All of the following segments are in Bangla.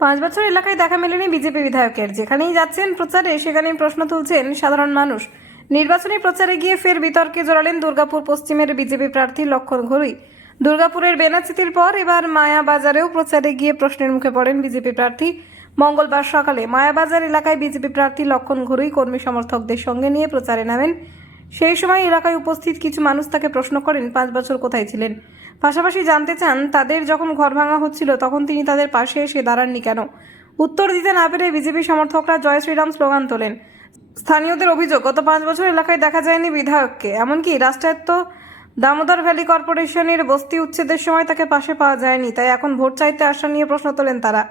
5 বছর এলাকায় দেখা মেলেনি বিজেপি বিধায়কের। যেখানেই যাচ্ছেন প্রচারে সেখানেই প্রশ্ন তুলছেন সাধারণ মানুষ। নির্বাচনী প্রচারে গিয়ে ফের বিতর্কে জড়ালেন দুর্গাপুর পশ্চিমের বিজেপি প্রার্থী লক্ষণ ঘরুই। দুর্গাপুরের বেনাচিতির পর এবার মায়াবাজারেও প্রচারে গিয়ে প্রশ্নের মুখে পড়েন বিজেপি প্রার্থী। মঙ্গলবার সকালে মায়াবাজার এলাকায় বিজেপি প্রার্থী লক্ষণ ঘরুই কর্মী সমর্থকদের সঙ্গে নিয়ে প্রচারে নামেন। সেই সময় এলাকায় উপস্থিত কিছু মানুষ তাকে প্রশ্ন করেন 5 বছর কোথায় ছিলেন। পাশাপাশি জানতে চান তাদের যখন ঘর ভাঙা হচ্ছিল তখন তিনি তাদের পাশে এসে দাঁড়াননি কেন। উত্তর দিতে না পেরে বিজেপি সমর্থকরা জয় শ্রীরাম স্লোগান তোলেন। স্থানীয়দের অভিযোগ, গত 5 বছর এলাকায় দেখা যায়নি বিধায়ককে। এমনকি রাষ্ট্রায়ত্ত দামোদর ভ্যালি কর্পোরেশনের বস্তি উচ্ছেদের সময় তাকে পাশে পাওয়া যায়নি। তাই এখন ভোট চাইতে আসা নিয়ে প্রশ্ন তোলেন তারা।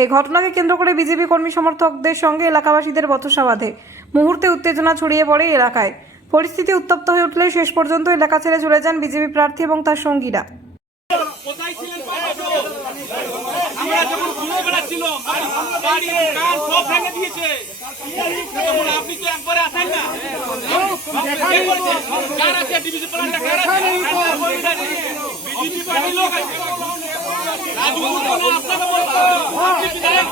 এই ঘটনাকে কেন্দ্র করে বিজেপি কর্মী সমর্থকদের সঙ্গে এলাকাবাসীদের বচসা বাঁধে। মুহূর্তে উত্তেজনা ছড়িয়ে পড়ে এলাকায়। পরিস্থিতি উত্তপ্ত হয়ে উঠলে শেষ পর্যন্ত এলাকা ছেড়ে চলে যান বিজেপি প্রার্থী এবং তার সঙ্গীরা। কোথায় ছিলেন? আমরা যখন ঘুরে বেড়াচ্ছিলাম বাড়ি দোকান সব ভেঙে দিয়েছে। তখন আপনি তো একবারে আসেন না। কে করছে? কার আছে ডিভিসি প্ল্যানটা? কার আছে? বিজেপি পার্টির লোক আছে। রাজনীতি কোনো আপনাকে বলবো আপনি বিধায়ক,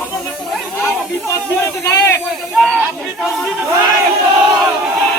আপনি পশ্চিমের বিধায়ক, আপনি পশ্চিমের বিধায়ক।